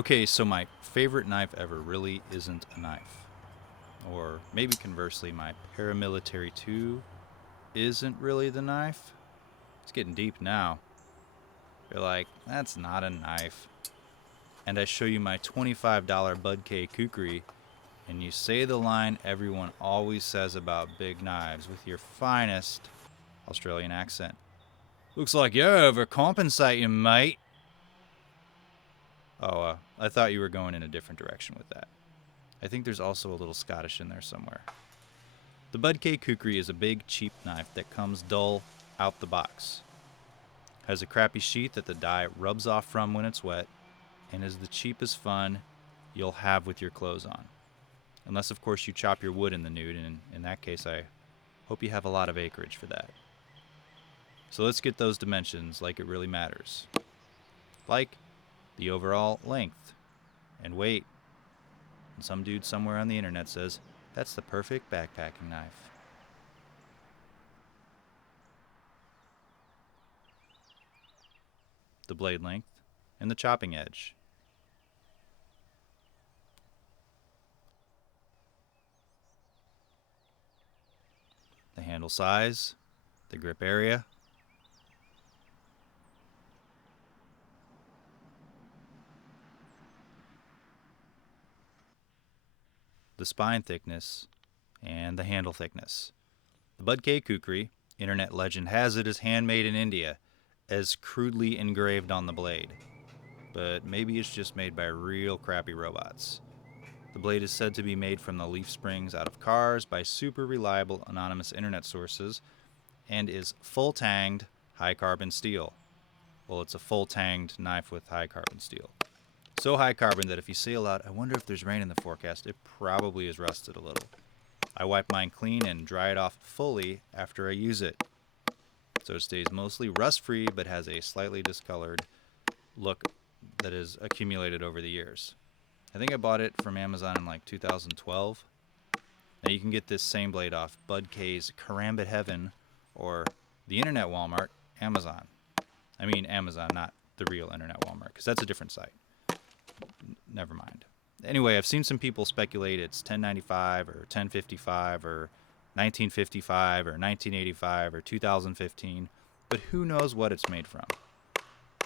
Okay, so my favorite knife ever really isn't a knife. Or maybe conversely, my paramilitary 2 isn't really the knife. It's getting deep now. You're like, that's not a knife. And I show you my $25 BudK Kukri, and you say the line everyone always says about big knives with your finest Australian accent. Looks like you're overcompensating, mate. Oh, I thought you were going in a different direction with that. I think there's also a little Scottish in there somewhere. The BudK Kukri is a big, cheap knife that comes dull out the box. Has a crappy sheath that the dye rubs off from when it's wet, and is the cheapest fun you'll have with your clothes on. Unless, of course, you chop your wood in the nude, and in that case, I hope you have a lot of acreage for that. So let's get those dimensions like it really matters. Like the overall length and weight. And some dude somewhere on the internet says, that's the perfect backpacking knife. The blade length and the chopping edge. The handle size, the grip area, the spine thickness, and the handle thickness. The BudK Kukri, internet legend has it, is handmade in India, as crudely engraved on the blade. But maybe it's just made by real crappy robots. The blade is said to be made from the leaf springs out of cars by super reliable anonymous internet sources and is full tanged high carbon steel. Well, it's a full tanged knife with high carbon steel. So high carbon that if you say aloud, I wonder if there's rain in the forecast, it probably is rusted a little. I wipe mine clean and dry it off fully after I use it. So it stays mostly rust free but has a slightly discolored look that is accumulated over the years. I think I bought it from Amazon in like 2012. Now you can get this same blade off BudK's Karambit Heaven or the internet Walmart, Amazon. I mean Amazon, not the real internet Walmart, because that's a different site. Never mind. Anyway, I've seen some people speculate it's 1095 or 1055 or 1955 or 1985 or 2015, but who knows what it's made from.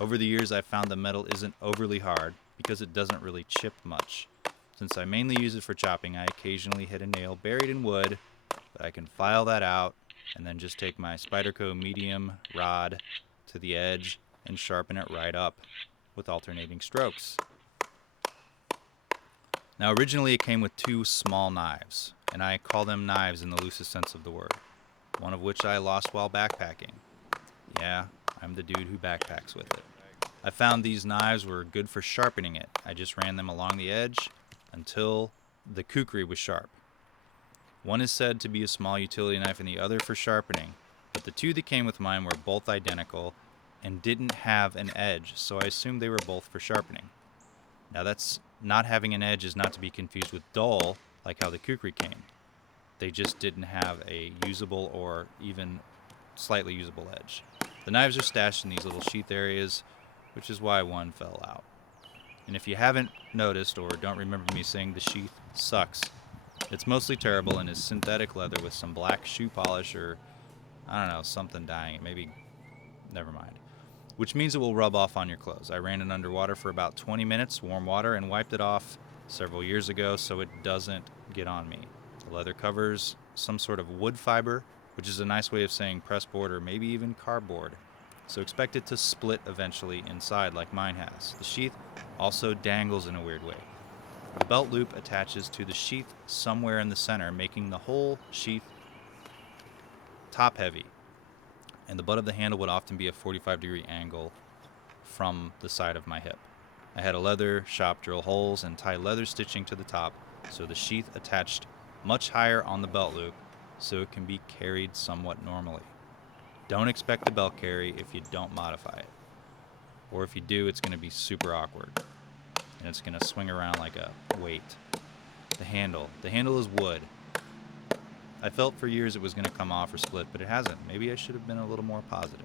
Over the years, I've found the metal isn't overly hard because it doesn't really chip much. Since I mainly use it for chopping, I occasionally hit a nail buried in wood, but I can file that out and then just take my Spyderco medium rod to the edge and sharpen it right up with alternating strokes. Now, originally it came with 2 small knives, and I call them knives in the loosest sense of the word, one of which I lost while backpacking. Yeah, I'm the dude who backpacks with it. I found these knives were good for sharpening it. I just ran them along the edge until the kukri was sharp. One is said to be a small utility knife and the other for sharpening, but the 2 that came with mine were both identical and didn't have an edge, so I assumed they were both for sharpening. Now that's not having an edge is not to be confused with dull, like how the kukri came. They just didn't have a usable or even slightly usable edge. The knives are stashed in these little sheath areas, which is why one fell out. And if you haven't noticed or don't remember me saying the sheath sucks, it's mostly terrible and is synthetic leather with some black shoe polish or, I don't know, something dyeing it. Maybe, never mind. Which means it will rub off on your clothes. I ran it underwater for about 20 minutes, warm water, and wiped it off several years ago so it doesn't get on me. The leather covers some sort of wood fiber, which is a nice way of saying pressboard or maybe even cardboard. So expect it to split eventually inside like mine has. The sheath also dangles in a weird way. The belt loop attaches to the sheath somewhere in the center, making the whole sheath top heavy. And the butt of the handle would often be a 45-degree angle from the side of my hip. I had a leather shop drill holes and tie leather stitching to the top, so the sheath attached much higher on the belt loop so it can be carried somewhat normally. Don't expect the belt carry if you don't modify it. Or if you do, it's going to be super awkward. And it's going to swing around like a weight. The handle is wood. I felt for years it was going to come off or split, but it hasn't. Maybe I should have been a little more positive.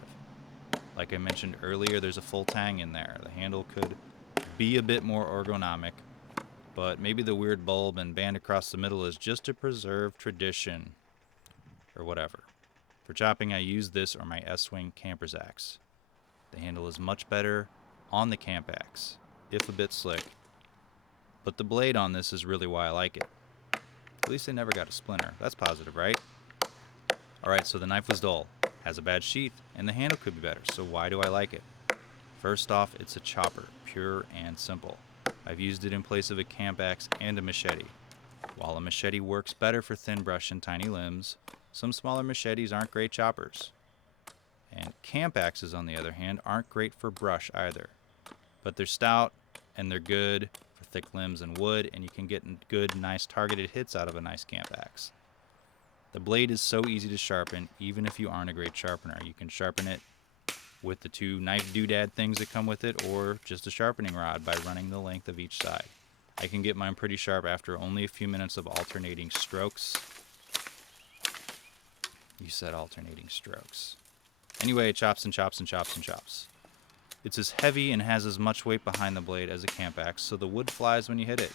Like I mentioned earlier, there's a full tang in there. The handle could be a bit more ergonomic, but maybe the weird bulb and band across the middle is just to preserve tradition or whatever. For chopping, I use this or my S-Wing camper's axe. The handle is much better on the camp axe, if a bit slick, but the blade on this is really why I like it. At least I never got a splinter. That's positive, right? Alright, so the knife was dull, has a bad sheath, and the handle could be better, so why do I like it? First off, it's a chopper, pure and simple. I've used it in place of a camp axe and a machete. While a machete works better for thin brush and tiny limbs, some smaller machetes aren't great choppers. And camp axes, on the other hand, aren't great for brush either. But they're stout, and they're good for thick limbs and wood, and you can get good, nice targeted hits out of a nice camp axe. The blade is so easy to sharpen, even if you aren't a great sharpener. You can sharpen it with the two knife doodad things that come with it, or just a sharpening rod by running the length of each side. I can get mine pretty sharp after only a few minutes of alternating strokes. You said alternating strokes. Anyway, it chops and chops and chops and chops. It's as heavy and has as much weight behind the blade as a camp axe, so the wood flies when you hit it,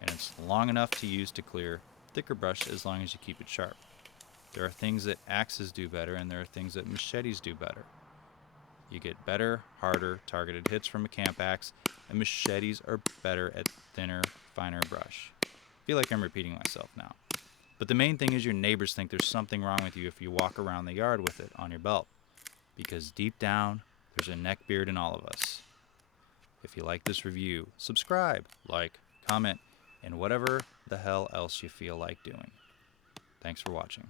and it's long enough to use to clear thicker brush as long as you keep it sharp. There are things that axes do better, and there are things that machetes do better. You get better, harder, targeted hits from a camp axe, and machetes are better at thinner, finer brush. I feel like I'm repeating myself now. But the main thing is your neighbors think there's something wrong with you if you walk around the yard with it on your belt. Because deep down, there's a neckbeard in all of us. If you like this review, subscribe, like, comment, and whatever the hell else you feel like doing. Thanks for watching.